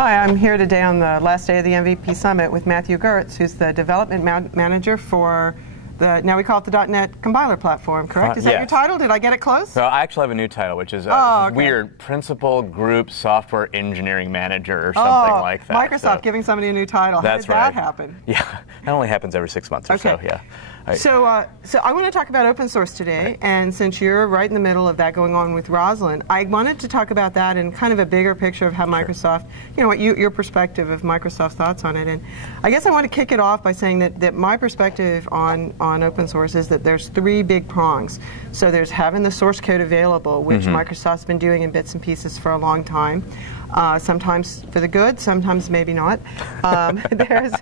Hi, I'm here today on the last day of the MVP Summit with Matthew Gertz, who's the development manager for the, now we call it the .NET compiler platform, correct? Is that your title? Did I get it close? So I actually have a new title, which is weird, Principal Group Software Engineering Manager or something like that. Microsoft giving somebody a new title. How did that happen? Yeah, that only happens every 6 months or so, yeah. So I want to talk about open source today, and since you're right in the middle of that going on with Roslyn, I wanted to talk about that in kind of a bigger picture of how Microsoft, you know, what your perspective of Microsoft's thoughts on it. And I guess I want to kick it off by saying that my perspective on open source is that there's three big prongs. So there's having the source code available, which Microsoft's been doing in bits and pieces for a long time. Sometimes for the good, sometimes maybe not. There's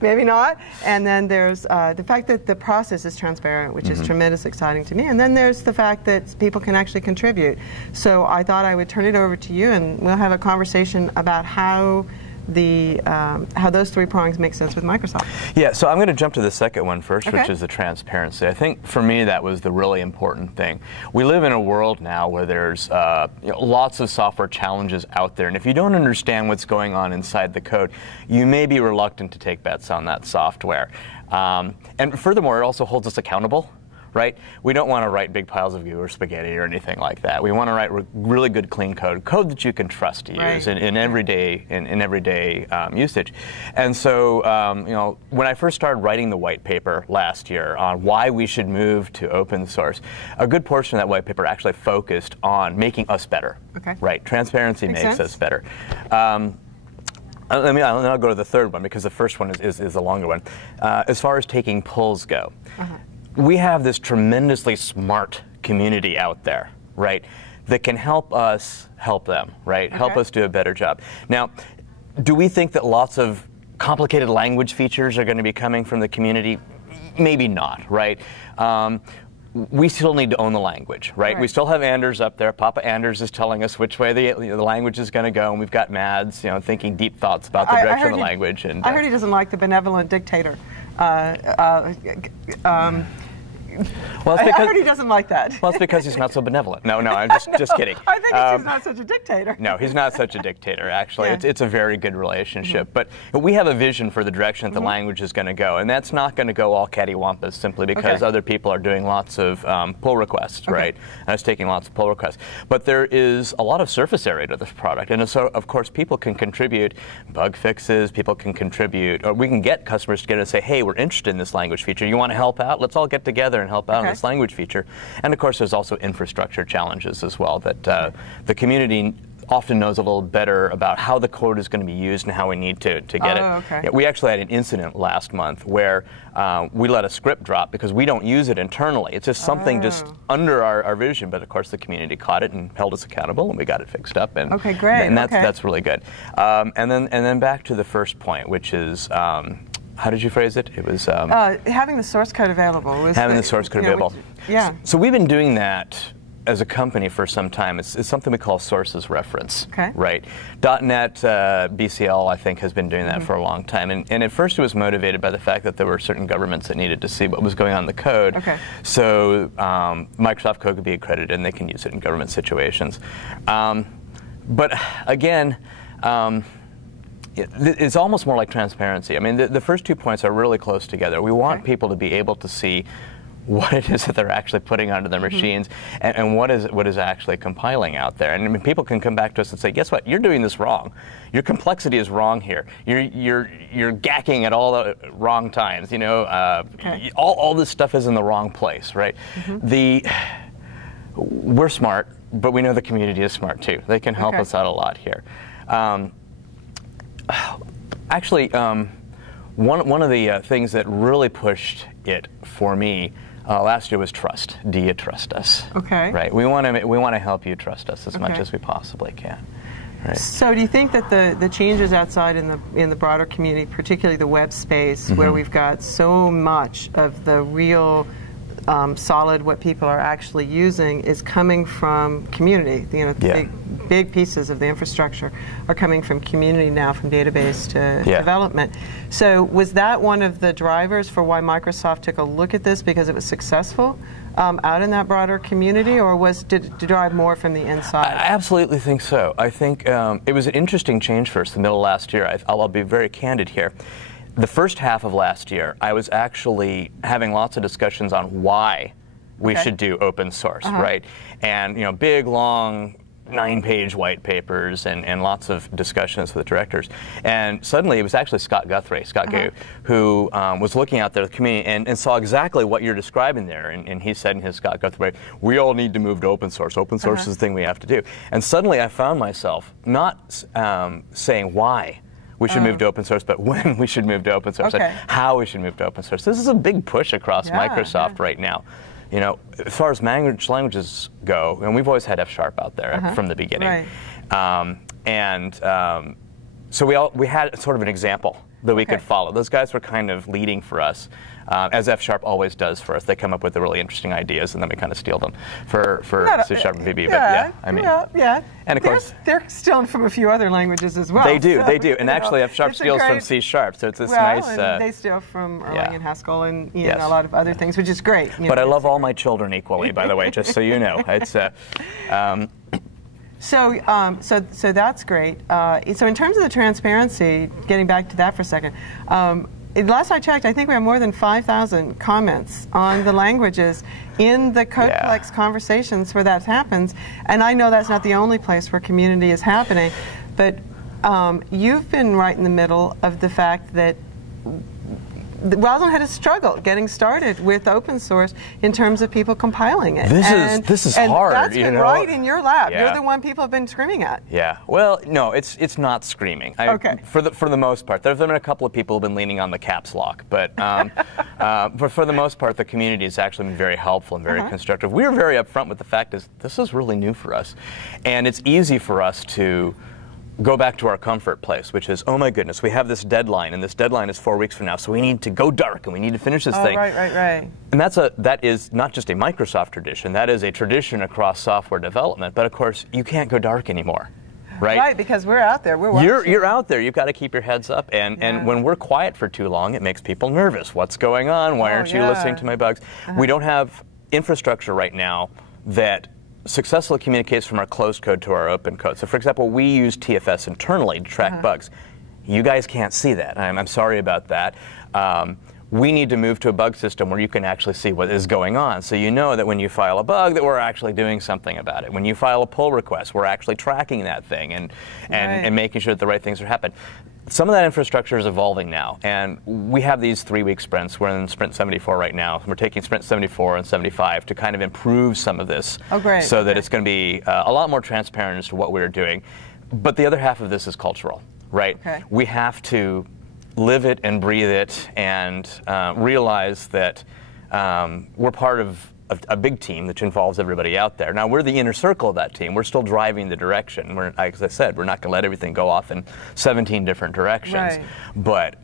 maybe not. And then there's the fact that the process is transparent, which is tremendously exciting to me. And then there's the fact that people can actually contribute. So I thought I would turn it over to you, and we'll have a conversation about how those three prongs make sense with Microsoft. Yeah, so I'm going to jump to the second one first, which is the transparency. I think for me that was the really important thing. We live in a world now where there's lots of software challenges out there, and if you don't understand what's going on inside the code, you may be reluctant to take bets on that software. And furthermore, it also holds us accountable. Right? We don't want to write big piles of goo or spaghetti or anything like that. We want to write really good, clean code that you can trust to use in everyday usage. And so, you know, when I first started writing the white paper last year on why we should move to open source, a good portion of that white paper actually focused on making us better. Right? Transparency makes us better. I'll go to the third one because the first one is the longer one. As far as taking polls go. We have this tremendously smart community out there, right, that can help us help them, right, help us do a better job. Now, do we think that lots of complicated language features are going to be coming from the community? Maybe not, right? We still need to own the language, right? We still have Anders up there. Papa Anders is telling us which way the language is going to go, and we've got Mads, you know, thinking deep thoughts about the direction of the language. And I heard he doesn't like the benevolent dictator. Well, I heard he doesn't like that. Well, it's because he's not so benevolent. No, I'm just kidding. I think he's not such a dictator. No, he's not such a dictator, actually. It's a very good relationship. But we have a vision for the direction that the language is going to go, and that's not going to go all cattywampus simply because other people are doing lots of pull requests, right? And it's taking lots of pull requests. But there is a lot of surface area to this product, and so, of course, people can contribute bug fixes, people can contribute, or we can get customers together and say, hey, we're interested in this language feature. You want to help out? Let's all get together and help out on this language feature. And of course, there's also infrastructure challenges as well that the community often knows a little better about how the code is going to be used and how we need to get it. Yeah, we actually had an incident last month where we let a script drop because we don't use it internally. It's just something just under our vision, but of course the community caught it and held us accountable, and we got it fixed up. And and that's really good. And then back to the first point, which is how did you phrase it? It was having the source code available. Having the source code available. So we've been doing that as a company for some time. It's something we call sources reference. Right. .NET BCL, I think, has been doing that for a long time. And at first it was motivated by the fact that there were certain governments that needed to see what was going on in the code. So Microsoft code could be accredited and they can use it in government situations. But again, it's almost more like transparency. I mean, the first 2 points are really close together. We want people to be able to see what it is that they're actually putting onto their machines and what is actually compiling out there. And I mean, people can come back to us and say, guess what? You're doing this wrong. Your complexity is wrong here. You're gacking at all the wrong times. You know, all this stuff is in the wrong place, right? We're smart, but we know the community is smart too. They can help us out a lot here. Actually, one of the things that really pushed it for me last year was trust. Do you trust us? Right. We want to help you trust us as much as we possibly can. Right. So, do you think that the changes outside in the broader community, particularly the web space, where we've got so much of the real solid, what people are actually using, is coming from community. You know, big pieces of the infrastructure are coming from community now, from database to development. So was that one of the drivers for why Microsoft took a look at this, because it was successul out in that broader community, or did it drive more from the inside? I absolutely think so. I think it was an interesting change for us the middle of last year. I'll be very candid here. The first half of last year, I was actually having lots of discussions on why we should do open source, right? And, you know, big, long, 9-page white papers and lots of discussions with the directors. And suddenly it was actually Scott Guthrie, who was looking out there at the community and saw exactly what you're describing there. And he said in his Scott Guthrie, we all need to move to open source. Open source is the thing we have to do. And suddenly I found myself not saying why we should move to open source, but when we should move to open source, and how we should move to open source. This is a big push across Microsoft right now. You know, as far as languages go, and we've always had F# out there from the beginning, so we had sort of an example that we could follow. Those guys were kind of leading for us, as F# always does for us. They come up with the really interesting ideas, and then we kind of steal them for C# and VB. And of course they're stealing from a few other languages as well. They do, and actually F# steals from C#, so it's this nice. And they steal from Erlang and Haskell and a lot of other things, which is great. But I love all my children equally, by the way, just so you know. It's. So that's great. So in terms of the transparency, getting back to that for a second, last I checked, I think we have more than 5,000 comments on the languages in the CodePlex conversations where that happens. And I know that's not the only place where community is happening, but you've been right in the middle of the fact that Roslyn had a struggle getting started with open source in terms of people compiling it. This is hard. That's been right in your lap. You're the one people have been screaming at. Yeah. Well, no, it's not screaming. For the most part, there have been a couple of people who've been leaning on the caps lock, but for the most part, the community has actually been very helpful and very constructive. We were very upfront with the fact is this is really new for us, and it's easy for us to go back to our comfort place, which is, oh my goodness, we have this deadline, and this deadline is 4 weeks from now, so we need to go dark, and we need to finish this thing. Right. And that is not just a Microsoft tradition, that is a tradition across software development, but of course, you can't go dark anymore, right? Right, because we're out there, we're watching. You're out there, you've got to keep your heads up, and when we're quiet for too long, it makes people nervous. What's going on? Why aren't you listening to my bugs? We don't have infrastructure right now that successfully communicates from our closed code to our open code. So for example, we use TFS internally to track bugs. You guys can't see that. I'm sorry about that. We need to move to a bug system where you can actually see what is going on. So you know that when you file a bug that we're actually doing something about it. When you file a pull request, we're actually tracking that thing and making sure that the right things are happening. Some of that infrastructure is evolving now, and we have these 3-week sprints. We're in sprint 74 right now. We're taking sprint 74 and 75 to kind of improve some of this so that it's going to be a lot more transparent as to what we're doing. But the other half of this is cultural, right? We have to live it and breathe it and realize that we're part of a big team that involves everybody out there. Now, we're the inner circle of that team. We're still driving the direction. As I said, we're not going to let everything go off in 17 different directions. But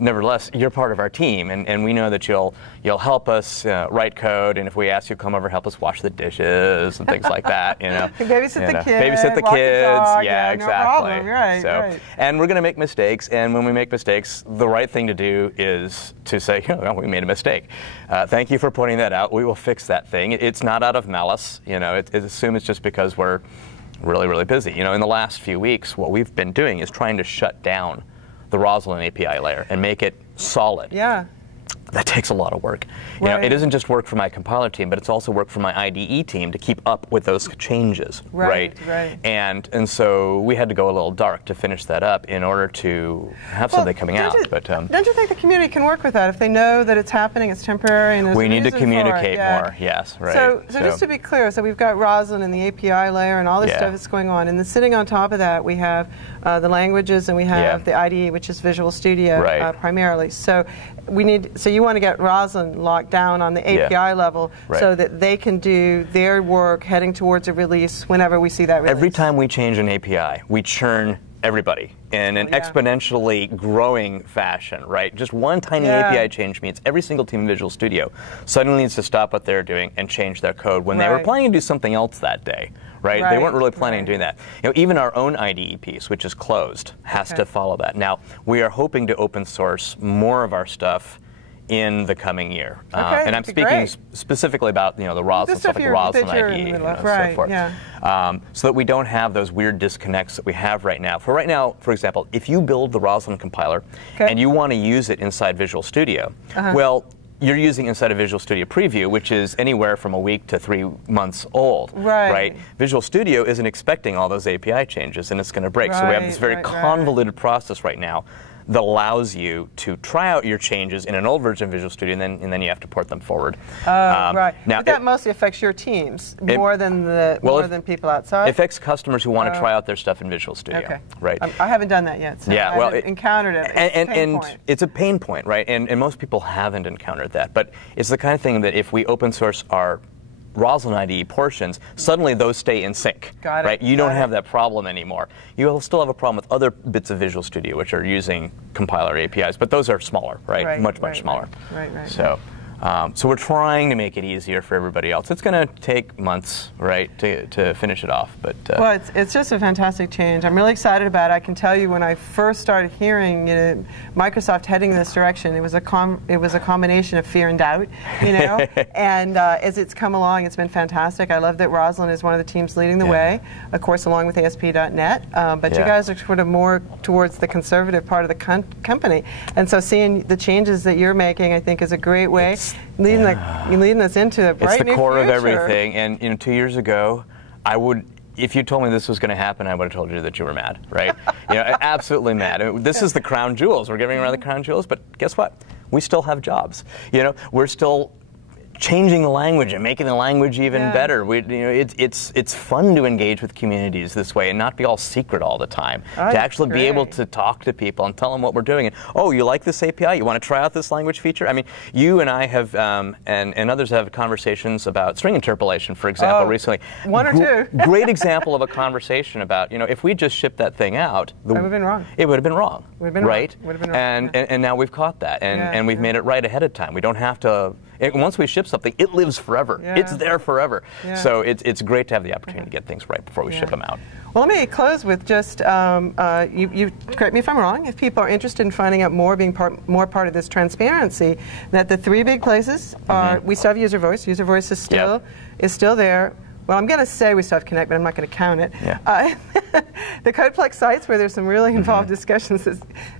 nevertheless, you're part of our team, and we know that you'll help us write code, and if we ask you to come over, help us wash the dishes and things like that. Babysit the kids. Babysit the kids. Dog, exactly. No problem. Right. And we're going to make mistakes, and when we make mistakes, the right thing to do is to say, we made a mistake. Thank you for pointing that out. We will fix that thing. It's not out of malice. Assume it's just because we're really, really busy. In the last few weeks, what we've been doing is trying to shut down the Roslyn API layer and make it solid. That takes a lot of work. It isn't just work for my compiler team, but it's also work for my IDE team to keep up with those changes, right? And so we had to go a little dark to finish that up in order to have something coming out. Don't you think the community can work with that if they know that it's happening, it's temporary, and there's we a need to reason communicate for it? more. Yes, right. So just to be clear, so we've got Roslyn and the API layer and all this stuff that's going on, and then sitting on top of that, we have the languages and we have the IDE, which is Visual Studio primarily. So you want to get Roslyn locked down on the API level so that they can do their work heading towards a release whenever we see that release. Every time we change an API, we churn everybody in an exponentially growing fashion, right? Just one tiny API change means every single team in Visual Studio suddenly needs to stop what they're doing and change their code when they were planning to do something else that day, right? They weren't really planning on doing that. You know, even our own IDE piece, which is closed, has to follow that. Now, we are hoping to open source more of our stuff in the coming year. And I'm speaking specifically about the Roslyn stuff, like Roslyn IDE, so forth. So that we don't have those weird disconnects that we have right now. For example, if you build the Roslyn compiler and you want to use it inside Visual Studio, well, you're using inside of Visual Studio Preview, which is anywhere from a week to 3 months old, right? Visual Studio isn't expecting all those API changes, and it's going to break. So we have this very convoluted process right now that allows you to try out your changes in an old version of Visual Studio, and then you have to port them forward. Now, but that mostly affects your teams more than people outside. It affects customers who want to try out their stuff in Visual Studio, right? I haven't done that yet. So I haven't encountered it. And it's a pain point, right? And most people haven't encountered that. But it's the kind of thing that if we open source our Roslyn IDE portions, suddenly those stay in sync, right? You don't have that problem anymore. You'll still have a problem with other bits of Visual Studio which are using compiler APIs, but those are smaller, right? Much smaller. So we're trying to make it easier for everybody else. It's going to take months, right, to finish it off. But well, it's just a fantastic change. I'm really excited about it. I can tell you when I first started hearing Microsoft heading in this direction, it was a combination of fear and doubt, and as it's come along, it's been fantastic. I love that Roslyn is one of the teams leading the way, of course, along with ASP.NET. But you guys are sort of more towards the conservative part of the company, and so seeing the changes that you're making, I think, is a great way. Leading us into a bright new future. It's the core of everything. And 2 years ago, if you told me this was going to happen, I would have told you that you were mad, right? Absolutely mad. This is the crown jewels. We're giving away the crown jewels, but guess what? We still have jobs. We're still changing the language and making the language even better. It's fun to engage with communities this way and not be all secret all the time. To actually be able to talk to people and tell them what we're doing. And, oh, you like this API? You want to try out this language feature? I mean, you and I have, and others have conversations about string interpolation, for example, recently. One or two. Great example of a conversation about, if we just shipped that thing out, it would have been wrong. It would have been wrong. Would have been right? Wrong. Would have been wrong. And now we've caught that, and we've made it right ahead of time. We don't have to. Once we ship something, it lives forever. It's there forever. So it's great to have the opportunity to get things right before we ship them out. Well, let me close with just, you correct me if I'm wrong, if people are interested in finding out more, being more part of this transparency, that the 3 big places are, we still have user voice. User voice is still there. Well, I'm going to say we still have Connect, but I'm not going to count it. The Codeplex sites, where there's some really involved discussions,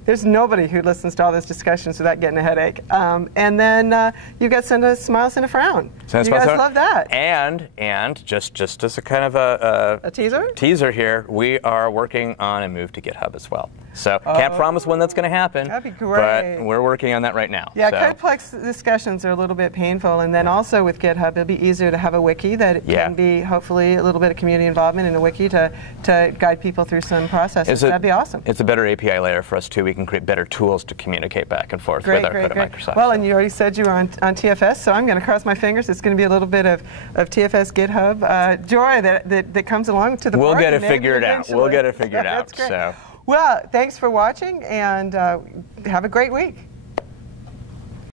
there's nobody who listens to all those discussions without getting a headache. And then you've got Send a Smile, Send a Frown. You guys love that. And just as a kind of a teaser here, we are working on a move to GitHub as well. So can't promise when that's going to happen. That'd be great. But we're working on that right now. Yeah, Codeplex discussions are a little bit painful, and then also with GitHub, it'll be easier to have a wiki that it can be, hopefully, a little bit of community involvement in a wiki to guide people through some processes. That'd be awesome. It's a better API layer for us too. We can create better tools to communicate back and forth with our code at Microsoft. Well, and you already said you were on TFS, so I'm going to cross my fingers. It's going to be a little bit of TFS GitHub joy that comes along to the We'll get it figured out. We'll get it figured out. That's great. Well, thanks for watching, and have a great week.